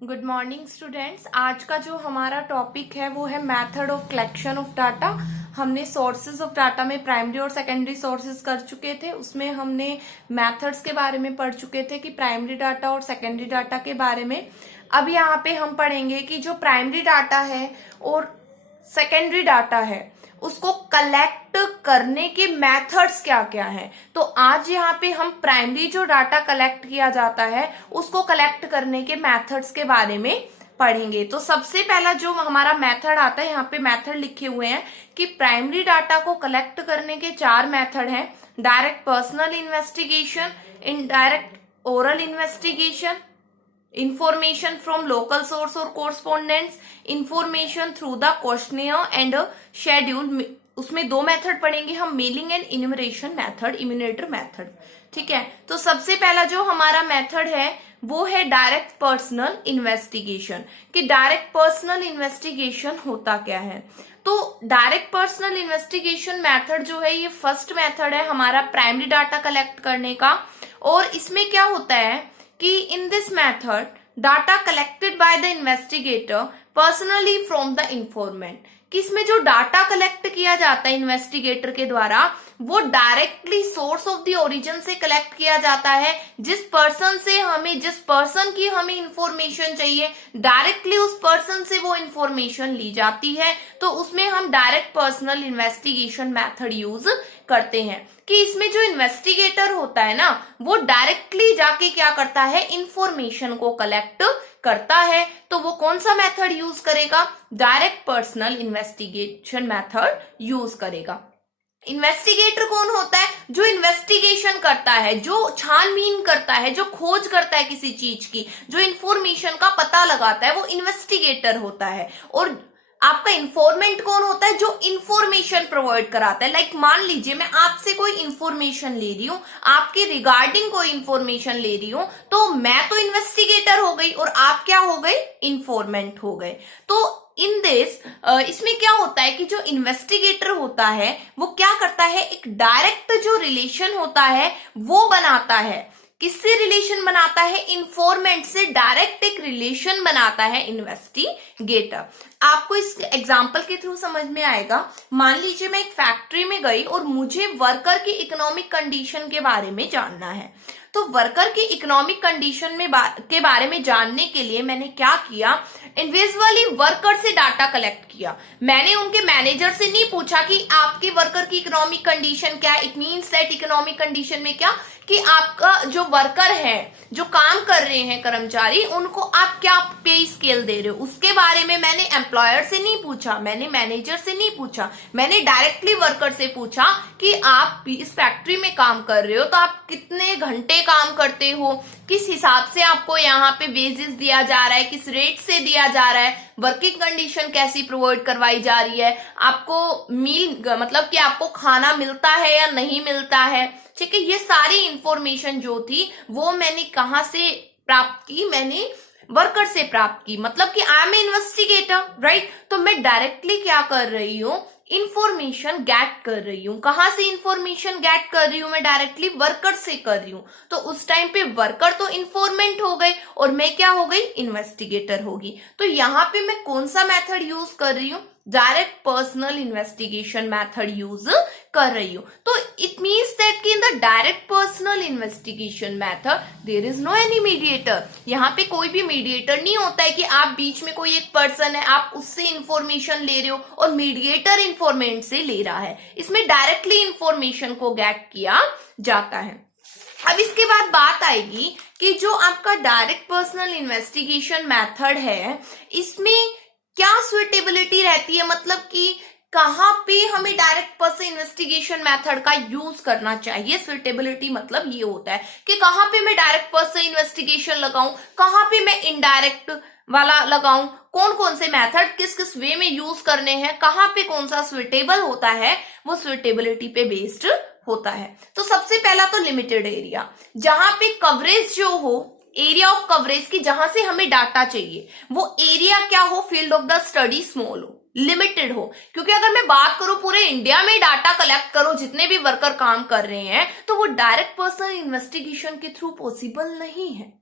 Good morning students. आज का जो हमारा टॉपिक है वो है method of collection of data. हमने सोर्सेज ऑफ डाटा में प्राइमरी और सेकेंडरी सोर्सेज कर चुके थे, उसमें हमने मेथड्स के बारे में पढ़ चुके थे कि प्राइमरी डाटा और सेकेंडरी डाटा के बारे में। अब यहाँ पे हम पढ़ेंगे कि जो प्राइमरी डाटा है और सेकेंडरी डाटा है उसको कलेक्ट करने के मेथड्स क्या क्या हैं। तो आज यहाँ पे हम प्राइमरी जो डाटा कलेक्ट किया जाता है उसको कलेक्ट करने के मेथड्स के बारे में पढ़ेंगे। तो सबसे पहला जो हमारा मेथड आता है, यहाँ पे मेथड लिखे हुए हैं कि प्राइमरी डाटा को कलेक्ट करने के 4 मेथड हैं। Direct personal investigation, indirect oral investigation, information from local source और correspondents, information through the questionnaire and schedule. उसमें 2 मेथड पढ़ेंगे हम, mailing and enumeration method, enumerator method. ठीक है, तो सबसे पहला जो हमारा मेथड है वो है डायरेक्ट पर्सनल इन्वेस्टिगेशन। कि डायरेक्ट पर्सनल इन्वेस्टिगेशन होता क्या है। तो डायरेक्ट पर्सनल इन्वेस्टिगेशन मेथड जो है ये फर्स्ट मेथड है हमारा प्राइमरी डाटा कलेक्ट करने का। और इसमें क्या होता है कि in this method data collected by the investigator personally from the इंफॉर्मेंट, कि इसमें जो डाटा कलेक्ट किया जाता है इन्वेस्टिगेटर के द्वारा वो directly source of the origin से कलेक्ट किया जाता है। जिस पर्सन की हमें इंफॉर्मेशन चाहिए डायरेक्टली उस पर्सन से वो इंफॉर्मेशन ली जाती है। तो उसमें हम direct personal investigation method use करते हैं कि इसमें जो इन्वेस्टिगेटर होता है ना वो डायरेक्टली जाके क्या करता है, इंफॉर्मेशन को कलेक्ट करता है। तो वो कौन सा मेथड यूज करेगा, direct personal investigation method use करेगा। इन्वेस्टिगेटर कौन होता है, जो इन्वेस्टिगेशन करता है, जो छानबीन करता है, जो खोज करता है किसी चीज की, जो इंफॉर्मेशन का पता लगाता है, वो इन्वेस्टिगेटर होता है। और आपका इंफॉर्मेंट कौन होता है, जो इंफॉर्मेशन प्रोवाइड कराता है। लाइक मान लीजिए मैं आपसे कोई इंफॉर्मेशन ले रही हूं, आपके रिगार्डिंग कोई इंफॉर्मेशन ले रही हूं, तो मैं तो इन्वेस्टिगेटर हो गई और आप क्या हो गए, इंफॉर्मेंट हो गए। तो इन दिस इसमें क्या होता है कि जो इन्वेस्टिगेटर होता है वो क्या करता है, एक डायरेक्ट जो रिलेशन होता है वो बनाता है। किससे रिलेशन बनाता है, इंफॉर्मेंट से डायरेक्ट एक रिलेशन बनाता है इन्वेस्टिगेटर। आपको इस एग्जांपल के थ्रू समझ में आएगा। मान लीजिए मैं एक फैक्ट्री में गई और मुझे वर्कर की इकोनॉमिक कंडीशन के बारे में जानना है। तो वर्कर की इकोनॉमिक कंडीशन के बारे में जानने के लिए मैंने क्या किया, इंडिविजुअली वर्कर से डाटा कलेक्ट किया। मैंने उनके मैनेजर से नहीं पूछा कि आपके वर्कर की इकोनॉमिक कंडीशन क्या है। It means that economic condition में क्या कि आपका जो वर्कर है, जो काम कर रहे हैं कर्मचारी, उनको आप क्या पे स्केल दे रहे हो, उसके बारे में मैंने एम्प्लॉयर से नहीं पूछा, मैंने मैनेजर से नहीं पूछा, मैंने डायरेक्टली वर्कर से पूछा कि आप इस फैक्ट्री में काम कर रहे हो तो आप कितने घंटे काम करते हो, किस हिसाब से आपको यहाँ पे वेजेस दिया जा रहा है, किस रेट से दिया जा रहा है, वर्किंग कंडीशन कैसी प्रोवाइड करवाई जा रही है, आपको मील मतलब कि आपको खाना मिलता है या नहीं मिलता है। ठीक है, ये सारी इंफॉर्मेशन जो थी वो मैंने कहां से प्राप्त की, मैंने वर्कर से प्राप्त की। मतलब कि आई एम इन्वेस्टिगेटर, राइट। तो मैं डायरेक्टली क्या कर रही हूँ, इंफॉर्मेशन गेट कर रही हूँ। कहां से इंफॉर्मेशन गेट कर रही हूँ, मैं डायरेक्टली वर्कर से कर रही हूँ। तो उस टाइम पे वर्कर तो इंफॉर्मेंट हो गए और मैं क्या हो गई, इन्वेस्टिगेटर होगी। तो यहाँ पे मैं कौन सा मेथड यूज कर रही हूँ, direct personal investigation method use कर रही हूं। तो इट मीन्स दैट कि in the direct personal investigation method there is no any mediator. यहाँ पे कोई भी मीडिएटर नहीं होता है कि आप बीच में कोई एक पर्सन है, आप उससे इंफॉर्मेशन ले रहे हो और मीडिएटर इंफॉर्मेंट से ले रहा है। इसमें डायरेक्टली इंफॉर्मेशन को गेट किया जाता है। अब इसके बाद बात आएगी कि जो आपका डायरेक्ट पर्सनल इन्वेस्टिगेशन मेथड है इसमें क्या सुइटेबिलिटी रहती है, मतलब कि कहां पे हमें डायरेक्ट पर्सन इन्वेस्टिगेशन मेथड का यूज करना चाहिए। सुइटेबिलिटी मतलब ये होता है कि कहां पे मैं डायरेक्ट पर्सन इन्वेस्टिगेशन लगाऊं, कहां पे मैं इनडायरेक्ट वाला लगाऊं, कौन कौन से मेथड किस किस वे में यूज करने हैं, कहां पे कौन सा सुइटेबल होता है, वो सुइटेबिलिटी पे बेस्ड होता है। तो सबसे पहला तो लिमिटेड एरिया, जहां पे कवरेज जो हो, एरिया ऑफ कवरेज की जहां से हमें डाटा चाहिए वो एरिया क्या हो, field of the study small हो, लिमिटेड हो। क्योंकि अगर मैं बात करूं पूरे इंडिया में डाटा कलेक्ट करो जितने भी वर्कर काम कर रहे हैं, तो वो डायरेक्ट पर्सनल इन्वेस्टिगेशन के थ्रू पॉसिबल नहीं है।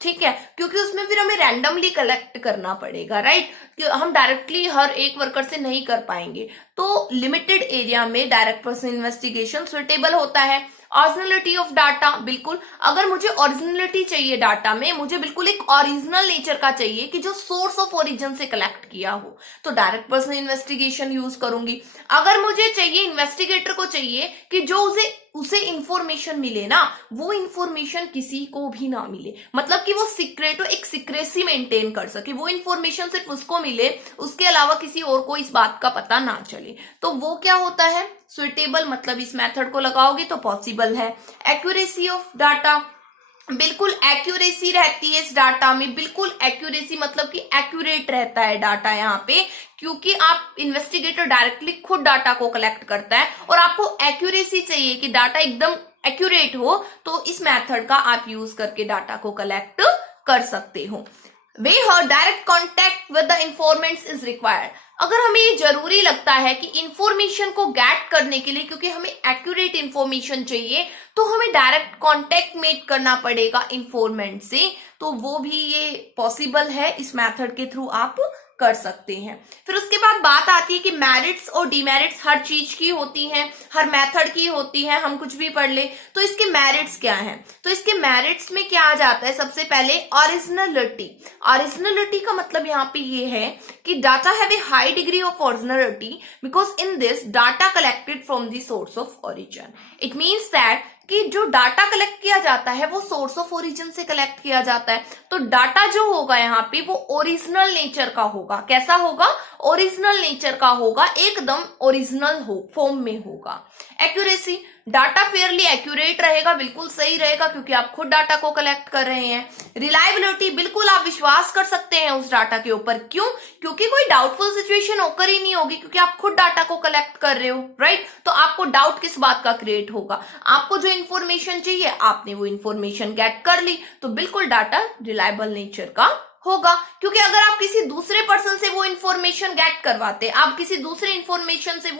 ठीक है, क्योंकि उसमें फिर हमें रैंडमली कलेक्ट करना पड़ेगा, राइट, कि हम डायरेक्टली हर एक वर्कर से नहीं कर पाएंगे। तो लिमिटेड एरिया में डायरेक्ट पर्सन इन्वेस्टिगेशन सुटेबल होता है। ओरिजिनलिटी ऑफ डाटा, बिल्कुल अगर मुझे ओरिजिनलिटी चाहिए डाटा में, मुझे बिल्कुल एक ओरिजिनल नेचर का चाहिए कि जो सोर्स ऑफ ओरिजिन से कलेक्ट किया हो, तो डायरेक्ट पर्सन इन्वेस्टिगेशन यूज करूंगी। अगर मुझे चाहिए, इन्वेस्टिगेटर को चाहिए कि जो उसे इंफॉर्मेशन मिले ना, वो इंफॉर्मेशन किसी को भी ना मिले, मतलब कि वो सीक्रेट हो, एक सीक्रेसी मेंटेन कर सके, वो इंफॉर्मेशन सिर्फ उसको मिले, उसके अलावा किसी और को इस बात का पता ना चले, तो वो क्या होता है, सुइटेबल, मतलब इस मेथड को लगाओगे तो पॉसिबल है। एक्यूरेसी ऑफ डाटा, बिल्कुल एक्यूरेसी रहती है इस डाटा में, बिल्कुल एक्यूरेसी मतलब कि एक्यूरेट रहता है डाटा यहाँ पे, क्योंकि आप इन्वेस्टिगेटर डायरेक्टली खुद डाटा को कलेक्ट करता है और आपको एक्यूरेसी चाहिए कि डाटा एकदम एक्यूरेट हो, तो इस मेथड का आप यूज करके डाटा को कलेक्ट कर सकते हो। Where direct contact with the informants is required, अगर हमें ये जरूरी लगता है कि इंफॉर्मेशन को गैट करने के लिए, क्योंकि हमें एक्यूरेट इंफॉर्मेशन चाहिए, तो हमें डायरेक्ट कांटेक्ट मेक करना पड़ेगा इंफॉर्मेंट से, तो वो भी ये पॉसिबल है, इस मेथड के थ्रू आप कर सकते हैं। फिर उसके बाद बात आती है कि मेरिट्स और डिमेरिट्स हर चीज की होती हैं, हर मेथड की होती है, हम कुछ भी पढ़ ले तो इसके मेरिट्स क्या हैं। तो इसके मेरिट्स में क्या आ जाता है, सबसे पहले ओरिजिनलिटी। ओरिजिनलिटी का मतलब यहाँ पे ये है कि data have a high degree of originality because in this data collected from the source of origin. It means that कि जो डाटा कलेक्ट किया जाता है वो सोर्स ऑफ ओरिजिन से कलेक्ट किया जाता है, तो डाटा जो होगा यहाँ पे वो ओरिजिनल नेचर का होगा। कैसा होगा, ओरिजिनल नेचर का होगा, एकदम ओरिजिनल फॉर्म में होगा। एक्यूरेसी, डाटा फेयरली एक्यूरेट रहेगा, बिल्कुल सही रहेगा क्योंकि आप खुद डाटा को कलेक्ट कर रहे हैं। रिलायबिलिटी, बिल्कुल आप विश्वास कर सकते हैं उस डाटा के ऊपर, क्यों, क्योंकि कोई डाउटफुल सिचुएशन होकर ही नहीं होगी, क्योंकि आप खुद डाटा को कलेक्ट कर रहे हो, राइट। तो आपको डाउट किस बात का क्रिएट होगा, आपको जो इन्फॉर्मेशन चाहिए आपने वो इन्फॉर्मेशन गेट कर ली, तो बिल्कुल डाटा रिलायबल नेचर का होगा। क्योंकि अगर आप किसी दूसरे पर्सन से वो इन्फॉर्मेशन गेट करवाते, आप किसी दूसरे इन्फॉर्मेशन से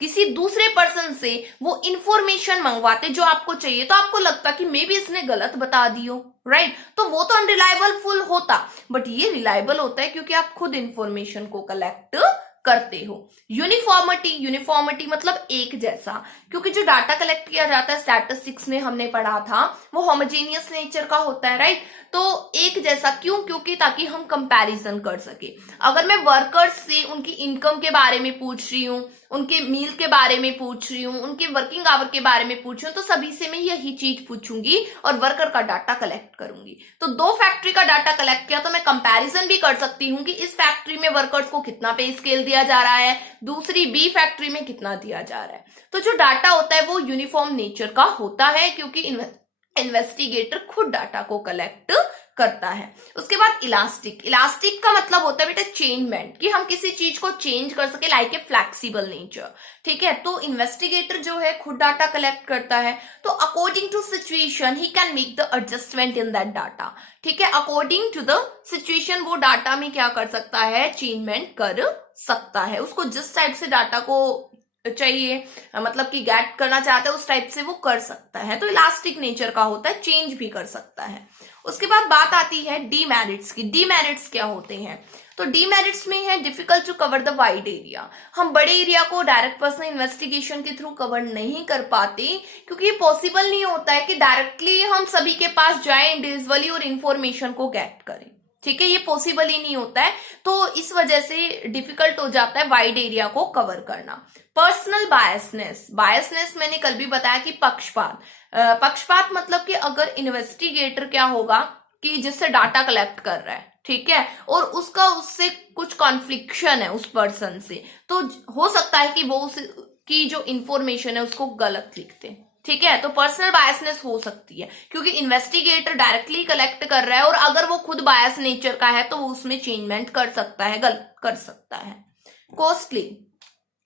किसी दूसरे पर्सन से वो इंफॉर्मेशन मंगवाते जो आपको चाहिए, तो आपको लगता कि मे बी इसने गलत बता दी हो, राइट, तो वो तो अनरिलायबल फुल होता, बट ये रिलायबल होता है क्योंकि आप खुद इंफॉर्मेशन को कलेक्ट करते हो। यूनिफॉर्मिटी, यूनिफॉर्मिटी मतलब एक जैसा, क्योंकि जो डाटा कलेक्ट किया जाता है स्टैटिस्टिक्स में हमने पढ़ा था वो होमोजेनियस नेचर का होता है, राइट, तो एक जैसा क्यों, क्योंकि ताकि हम कंपैरिजन कर सके। अगर मैं वर्कर्स से उनकी इनकम के बारे में पूछ रही हूँ, उनके मील के बारे में पूछ रही हूँ, उनके वर्किंग आवर के बारे में पूछ रही हूँ, तो सभी से मैं यही चीज पूछूंगी और वर्कर का डाटा कलेक्ट करूंगी। तो दो फैक्ट्री का डाटा कलेक्ट किया तो मैं कंपैरिजन भी कर सकती हूँ कि इस फैक्ट्री में वर्कर्स को कितना पे स्केल दिया जा रहा है, दूसरी बी फैक्ट्री में कितना दिया जा रहा है। तो जो डाटा होता है वो यूनिफॉर्म नेचर का होता है क्योंकि इन्वेस्टिगेटर खुद डाटा को कलेक्ट करता है। उसके बाद इलास्टिक, इलास्टिक का मतलब होता है बेटा चेंजमेंट, कि हम किसी चीज को चेंज कर सके, लाइक ए फ्लेक्सिबल नेचर, ठीक है। तो इन्वेस्टिगेटर जो है खुद डाटा कलेक्ट करता है, तो according to situation he can make the adjustment in that data, ठीक है। अकॉर्डिंग टू द सिचुएशन वो डाटा में क्या कर सकता है, चेंजमेंट कर सकता है, उसको जिस टाइप से डाटा को चाहिए, मतलब कि गेट करना चाहता है उस टाइप से वो कर सकता है। तो इलास्टिक नेचर का होता है, चेंज भी कर सकता है। उसके बाद बात आती है डीमेरिट्स की। डीमेरिट्स क्या होते हैं, तो डीमेरिट्स में है difficult to cover the wide area. हम बड़े एरिया को डायरेक्ट पर्सनल इन्वेस्टिगेशन के थ्रू कवर नहीं कर पाते क्योंकि ये पॉसिबल नहीं होता है कि डायरेक्टली हम सभी के पास जाएं इंडिविजुअली और इंफॉर्मेशन को गेट करें, ठीक है, ये पॉसिबल ही नहीं होता है। तो इस वजह से डिफिकल्ट हो जाता है वाइड एरिया को कवर करना। पर्सनल बायसनेस, बायसनेस मैंने कल भी बताया कि पक्षपात, पक्षपात मतलब कि अगर इन्वेस्टिगेटर क्या होगा कि जिससे डाटा कलेक्ट कर रहा है, ठीक है, और उसका उससे कुछ कॉन्फ्लिक्शन है उस पर्सन से, तो हो सकता है कि वो उसकी जो इंफॉर्मेशन है उसको गलत लिखते, ठीक है। तो पर्सनल बायसनेस हो सकती है क्योंकि इन्वेस्टिगेटर डायरेक्टली कलेक्ट कर रहा है और अगर वो खुद बायस नेचर का है तो वो उसमें चेंजमेंट कर सकता है, गलत कर सकता है। Costly,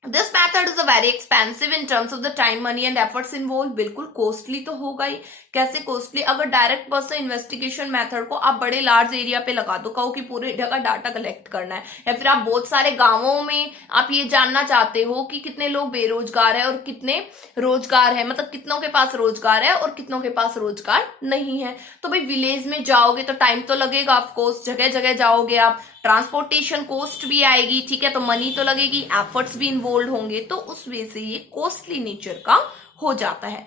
this method is a very expensive in terms of the time, money and efforts involve. बिल्कुल कॉस्टली तो होगा ही, कैसे कॉस्टली? अगर डायरेक्ट पर्सन इन्वेस्टिगेशन मेथड को आप बड़े लार्ज एरिया पे लगा दो, कहो कि पूरे इंडिया का डाटा कलेक्ट करना है, या फिर आप बहुत सारे गांवों में आप ये जानना चाहते हो कि कितने लोग बेरोजगार है और कितने रोजगार है, मतलब कितनों के पास रोजगार है और कितनों के पास रोजगार नहीं है, तो भाई विलेज में जाओगे तो टाइम तो लगेगा, ऑफ कोर्स जगह जगह जाओगे आप, ट्रांसपोर्टेशन कॉस्ट भी आएगी, ठीक है, तो मनी तो लगेगी, एफर्ट्स भी इन्वॉल्व होंगे, तो उस वे से ये कॉस्टली नेचर का हो जाता है।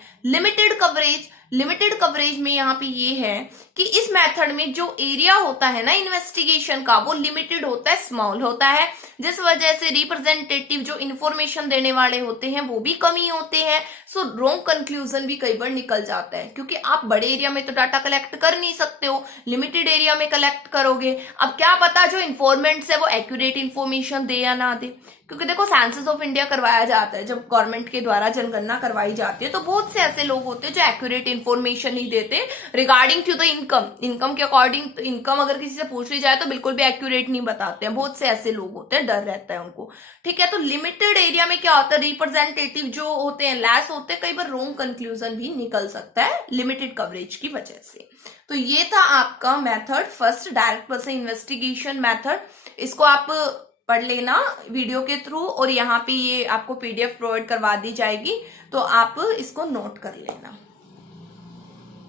लिमिटेड कवरेज में यहाँ पे ये है कि इस मेथड में जो एरिया होता है ना इन्वेस्टिगेशन का, वो लिमिटेड होता है, स्मॉल होता है, जिस वजह से रिप्रेजेंटेटिव जो इन्फॉर्मेशन देने वाले होते हैं वो भी कम ही होते हैं। सो रॉन्ग कंक्लूजन भी कई बार निकल जाता है, क्योंकि आप बड़े एरिया में तो डाटा कलेक्ट कर नहीं सकते हो, लिमिटेड एरिया में कलेक्ट करोगे। अब क्या पता जो इन्फॉर्मेंट्स है वो एक्यूरेट इन्फॉर्मेशन दे या ना दे, क्योंकि देखो सेंसस ऑफ इंडिया करवाया जाता है, जब गवर्नमेंट के द्वारा जनगणना करवाई जाती है तो बहुत से ऐसे लोग होते हैं जो एक्यूरेट इन्फॉर्मेशन ही देते रिगार्डिंग टू द इनकम के अकॉर्डिंग। इनकम अगर किसी से पूछ ली जाए तो बिल्कुल भी एक्यूरेट नहीं बताते हैं, बहुत से ऐसे लोग होते हैं, डर रहता है उनको, ठीक है। तो लिमिटेड एरिया में क्या होता है, रिप्रेजेंटेटिव जो होते हैं लेस होते हैं, कई बार रॉन्ग कंक्लूजन भी निकल सकता है लिमिटेड कवरेज की वजह से। तो ये था आपका method first, direct person investigation method. इसको आप पढ़ लेना वीडियो के थ्रू, और यहाँ पे ये आपको पीडीएफ प्रोवाइड करवा दी जाएगी, तो आप इसको नोट कर लेना।